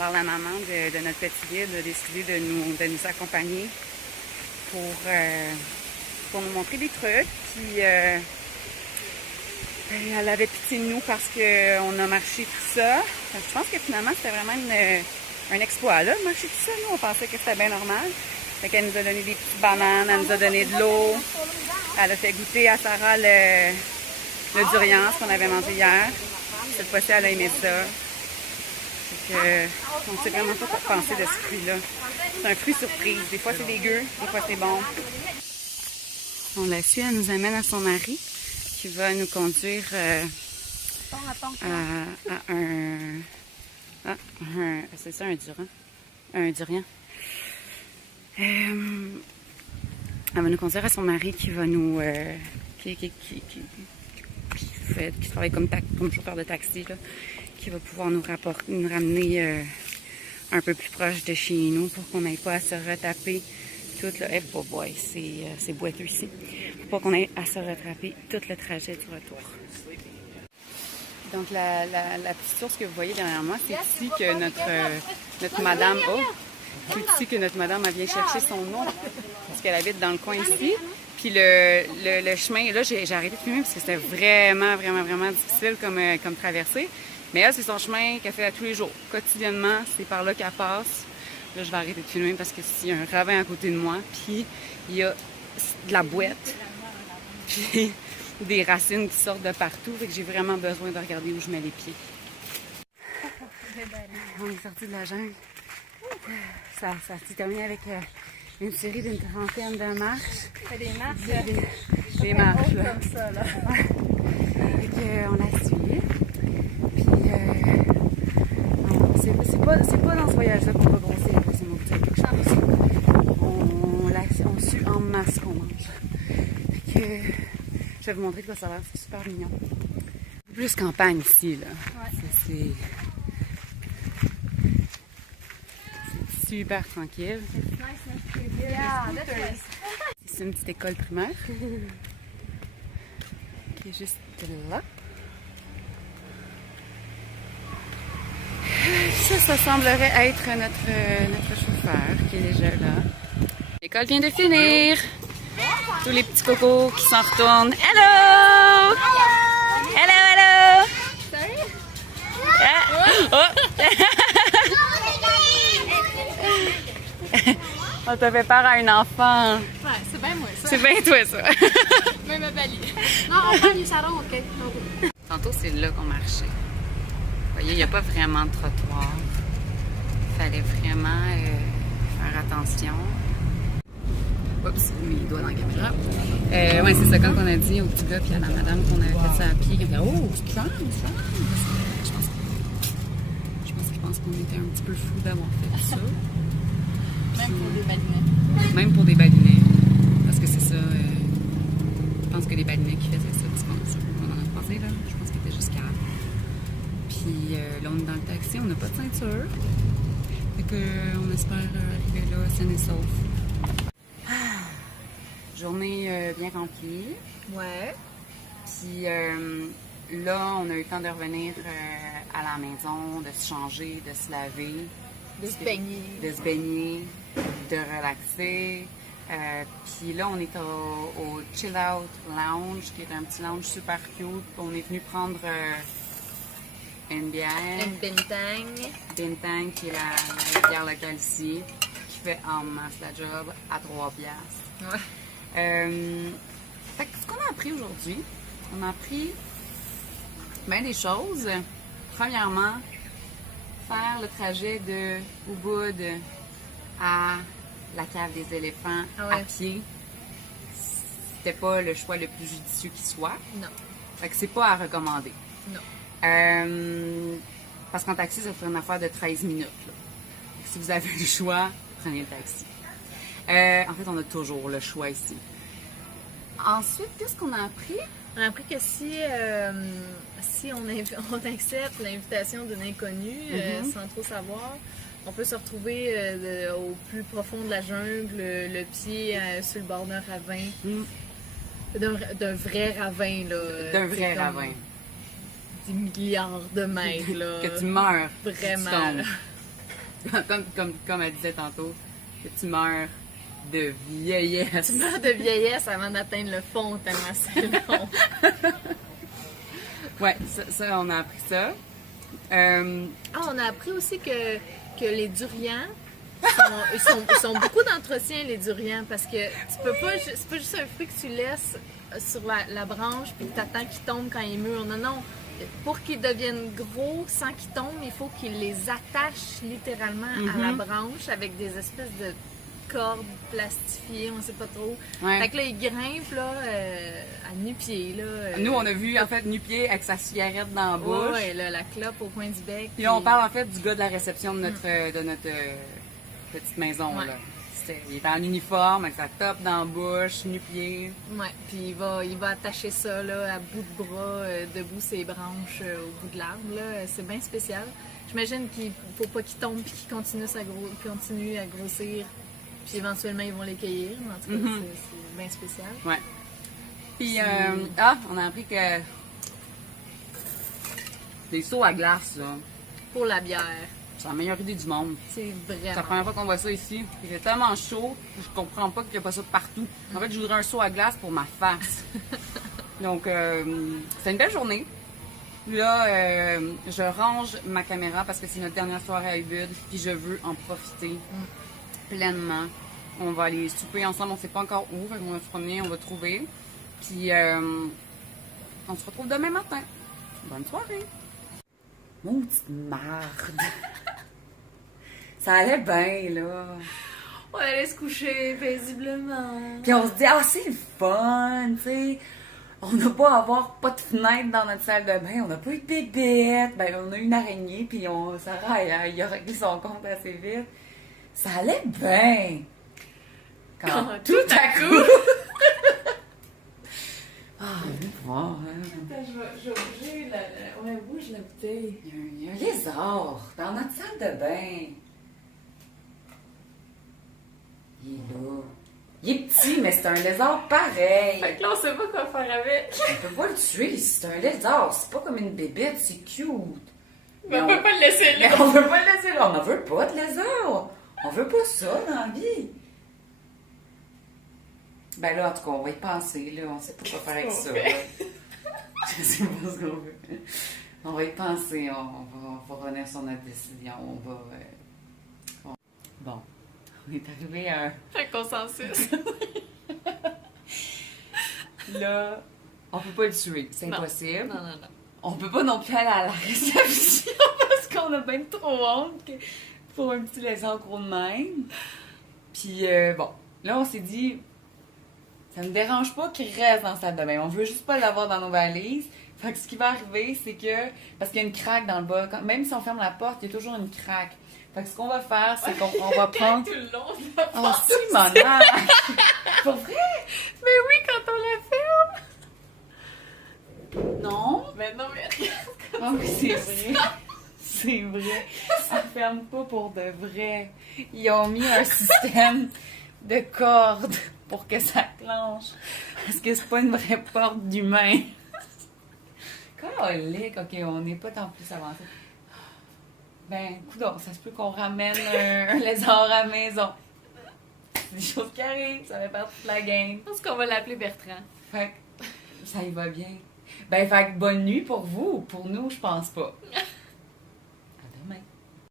Alors la maman de notre petit guide a décidé de nous accompagner pour nous montrer des trucs. Puis elle avait pitié de nous parce qu'on a marché tout ça. Je pense que finalement c'était vraiment un exploit là, de marcher tout ça. Nous on pensait que c'était bien normal. Fait qu'elle nous a donné des petites bananes, elle nous a donné de l'eau. Elle a fait goûter à Sarah le durian, ce qu'on avait mangé hier. Cette fois-ci, elle a aimé ça. Fait que, on ne sait vraiment pas quoi penser de ce fruit-là. C'est un fruit surprise. Des fois, c'est dégueu, des fois, c'est bon. On la suit, elle nous amène à son mari qui va nous conduire à c'est ça, un durian. Un durian. Elle va nous conduire à son mari qui va nous... qui travaille comme chauffeur de taxi, là, qui va pouvoir nous ramener un peu plus proche de chez nous pour qu'on n'ait pas à se retaper tout le... Eh, boy, c'est boiteux ici. Pour pas qu'on ait à se rattraper tout le trajet du retour. Donc, la petite source que vous voyez derrière moi, c'est ici que notre madame... Oh! C'est ici que notre madame elle vient chercher son eau, parce qu'elle habite dans le coin ici. Puis le chemin, là, j'ai arrêté de filmer parce que c'était vraiment difficile comme traversée. Mais elle, c'est son chemin qu'elle fait à tous les jours. Quotidiennement, c'est par là qu'elle passe. Là, je vais arrêter de filmer parce que s'il y a un ravin à côté de moi, puis il y a de la boîte, puis des racines qui sortent de partout. Fait que j'ai vraiment besoin de regarder où je mets les pieds. On est sorti de la jungle. Ça s'est terminé avec une série d'une trentaine de marches. Des marches. Des marches, là. Comme ça, là. Et qu'on l'a suivi. Puis, c'est pas dans ce voyage-là qu'on va grossir, c'est mon petit quelque chose. On suit en masse qu'on mange. Fait que, je vais vous montrer de quoi ça a l'air, c'est super mignon. Plus campagne ici, là. Ouais. C'est super tranquille. C'est une petite école primaire qui est juste là. Ça semblerait être notre chauffeur qui est déjà là. L'école vient de finir. Tous les petits cocos qui s'en retournent. Hello! Hello, hello! Ah! Oh! On t'a fait peur à un enfant. Ouais, c'est bien moi, ça. C'est bien toi, ça. Même un balier. Non, on prend les charons, OK. Tantôt, c'est là qu'on marchait. Vous voyez, il n'y a pas vraiment de trottoir. Il fallait vraiment faire attention. Oups, mes doigts dans la caméra. Oui, c'est ça, quand on a dit au petit gars puis à la madame qu'on avait fait ça à pied, il a dit « Oh, c'est calme, c'est calme! » Je pense qu'on était un petit peu fous d'avoir fait ça. Même pour des balinets. Même pour des balinets. Parce que c'est ça. Je pense que les balinets qui faisaient ça, tu penses. On en a passé, là. Je pense qu'ils étaient juste calmes. Puis là, on est dans le taxi, on n'a pas de ceinture. Fait qu'on espère arriver là sain et sauf. Journée bien remplie. Ouais. Puis là, on a eu le temps de revenir à la maison, de se changer, de se laver. De se baigner. De se baigner, de relaxer. Puis là, on est au Chill Out Lounge, qui est un petit lounge super cute. On est venu prendre une bière. Une bintang. Bintang, qui est la bière locale ici, qui fait en masse la job à 3 piastres. Ouais. Fait que ce qu'on a appris aujourd'hui, on a appris bien des choses. Premièrement, faire le trajet de Ubud à la cave des éléphants à pied, c'était pas le choix le plus judicieux qui soit. Non. Fait que c'est pas à recommander. Non. Parce qu'en taxi, ça fait une affaire de 13 minutes. Là. Si vous avez le choix, prenez le taxi. En fait, on a toujours le choix ici. Ensuite, qu'est-ce qu'on a appris? On a appris que si on accepte l'invitation d'un inconnu sans trop savoir, on peut se retrouver au plus profond de la jungle, le pied sur le bord d'un ravin. D'un vrai ravin, là. D'un vrai ravin. 10 milliards de mètres, là. Que tu meurs. Vraiment. comme elle disait tantôt, que tu meurs de vieillesse. Tu meurs de vieillesse avant d'atteindre le fond tellement c'est long. Ouais, ça, on a appris ça. On a appris aussi que les durians, ils sont beaucoup d'entretien, les durians, parce que tu peux pas, c'est pas juste un fruit que tu laisses sur la branche puis que tu attends qu'il tombe quand il est mûr. Non, non. Pour qu'ils deviennent gros sans qu'ils tombent, il faut qu'ils les attachent littéralement à la branche avec des espèces de cordes plastifiées, on sait pas trop. Ouais. Fait que là, ils grimpent là, à nu-pied. Nous, on a vu en fait nu-pied avec sa cigarette dans la bouche. Ouais, là, la clope au coin du bec. Puis là, on parle en fait du gars de la réception de notre petite maison. Ouais. Là. Il est en uniforme avec sa top dans la bouche, nu-pied. Ouais, puis il va attacher ça là, à bout de bras, debout ses branches au bout de l'arbre. Là. C'est bien spécial. J'imagine qu'il faut pas qu'il tombe puis qu'il continue à grossir. Puis éventuellement, ils vont les cueillir. En tout cas, c'est bien spécial. Ouais. Puis, on a appris que des seaux à glace, là, Pour la bière, c'est la meilleure idée du monde. c'est C'est la vraiment... première fois qu'on voit ça ici. Il est tellement chaud, je comprends pas qu'il n'y a pas ça partout. En fait, je voudrais un seau à glace pour ma face. Donc, c'est une belle journée. Là, je range ma caméra parce que c'est notre dernière soirée à Ubud, puis je veux en profiter pleinement. On va aller souper ensemble, on sait pas encore où, fait qu'on va se promener, on va trouver. Puis, on se retrouve demain matin. Bonne soirée! Maudite marde! Ça allait bien, là. On va aller se coucher paisiblement. Puis on se dit, ah, c'est le fun, tu sais. On n'a pas à avoir pas de fenêtre dans notre salle de bain, on n'a pas eu de bébête. Ben, on a eu une araignée, puis Sarah, il a réglé son compte assez vite. Ça allait bien. Quand tout à coup. Ah, je vais voir, hein. Je vais bouger Ouais, bouge la bouteille. Il y a un lézard dans notre salle de bain. Il est là. Il est petit, mais c'est un lézard pareil. Fait que là, on sait pas quoi faire avec. On peut pas le tuer, c'est un lézard. C'est pas comme une bébête, c'est cute. Mais on peut pas le laisser là. Mais on veut pas le laisser là. On n'en veut pas de lézard. On veut pas ça dans la vie. Ben là, en tout cas, on va y penser, là. On sait pas quoi faire avec ça. Là. Je sais pas ce qu'on veut. On va y penser. On va revenir sur notre décision. Bon. On est arrivé à Un consensus. Là, on peut pas le tuer. C'est Non. impossible. Non, non, non. On peut pas non plus aller à la réception parce qu'on a bien trop honte pour un petit lézard gros de même. Puis bon, là on s'est dit, ça me dérange pas qu'il reste dans la salle de bain. On veut juste pas l'avoir dans nos valises. Fait que ce qui va arriver, c'est que, parce qu'il y a une craque dans le bas, même si on ferme la porte, il y a toujours une craque. Fait que ce qu'on va faire, c'est qu'on va prendre... Tout le long de la Oh, porte. si, mon Pour vrai? Mais oui, quand on la ferme. Non? Mais non, mais regarde. Ah oui, c'est vrai. C'est vrai. Elle ferme pas pour de vrai. Ils ont mis un système de cordes pour que ça clenche. Parce que c'est pas une vraie porte d'humain. Colique, ok, on n'est pas tant plus avancé. Ben, coudonc, ça se peut qu'on ramène un lézard à la maison. C'est des choses qui arrivent, ça fait partie de la game. Je pense qu'on va l'appeler Bertrand. Fait que ça y va bien. Ben, fait que bonne nuit pour vous. Pour nous, je pense pas.